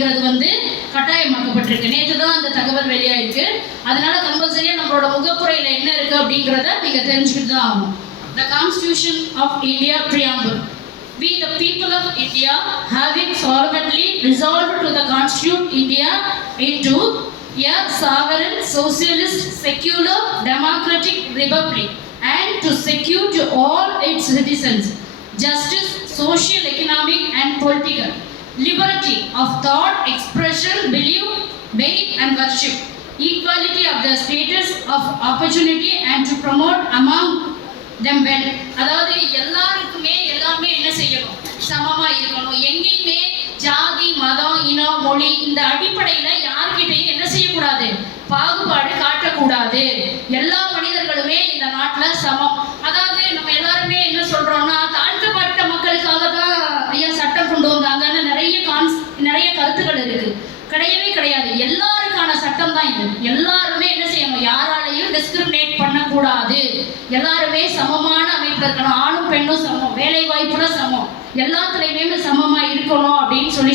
அப்படிங்கிறது வந்து கட்டாயமாக்கப்பட்டிருக்கு. நேற்று தான் அந்த தகவல் வெளியாயிருக்கு. அதனால கம்பல்சரியா நம்மளோட முகப்புரையில என்ன இருக்கு அப்படிங்கிறத நீங்க தெரிஞ்சுக்கிட்டு தான் ஆகணும். The Constitution of India Preamble. We, the people of India, having solemnly resolved to the constitute India into a sovereign, socialist, secular, democratic republic, and to secure to all its citizens justice, social, economic, and political, liberty of thought, expression, belief, faith, and worship, equality of the status of opportunity, and to promote among them well. அதாவது எல்லாருக்குமே எல்லாமே என்ன செய்யணும், சமமா இருக்கணும். எங்கேயுமே ஜாதி, மதம், இனம், மொழி இந்த அடிப்படையில யார்கிட்டையும் என்ன செய்யக்கூடாது, பாகுபாடு காட்டக்கூடாது. எல்லா மனிதர்களுமே இந்த நாட்டுல சமம். அதாவது நம்ம எல்லாருமே என்ன சொல்றோம்னா, தாழ்த்தப்பட்ட மக்களுக்காக தான் ஐயா சட்டம் கொண்டு வந்தாங்கன்னு நிறைய கருத்துக்கள் இருக்கு. கிடையவே கிடையாது. எல்லாருக்கான சட்டம் தான் இது. எல்லாருமே என்ன செய்யணும், யாராலையும் டிஸ்கிரிமினேட் பண்ணக்கூடாது. எல்லாருமே சமமான அமைப்புல இருக்கணும். ஆணும் பெண்ணும் சமம், வேலை வாய்ப்புல சமம், எல்லாத்துலயுமே சமமா இருக்கணும் அப்படின்னு சொல்லி